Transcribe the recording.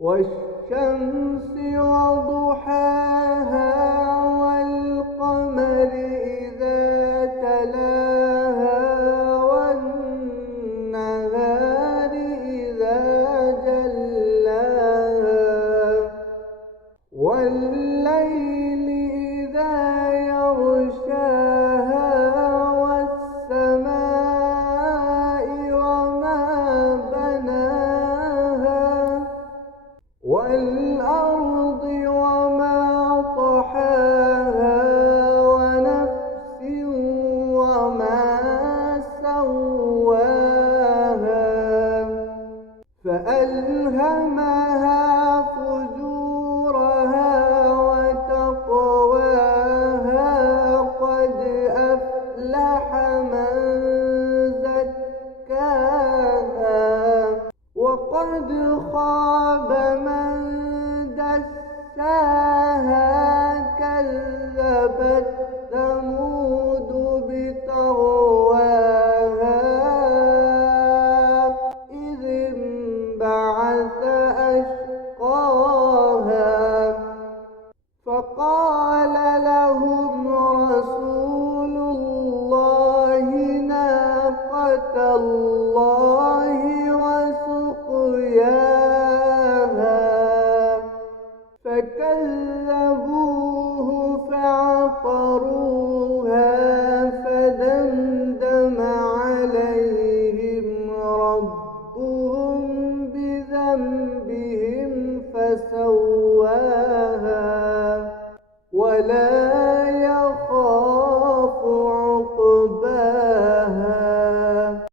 والشمس وضحاها والقمر إذا تلاها والنهار إذا جلاها والليل إذا يغشاها والسماء وما بناها والأرض وما طحاها ونفس وما سواها فألهمها فجورها وتقواها قد أفلح من زكاها وقد خاب من دساها كذبت ثمود بطغواها إذ انبعث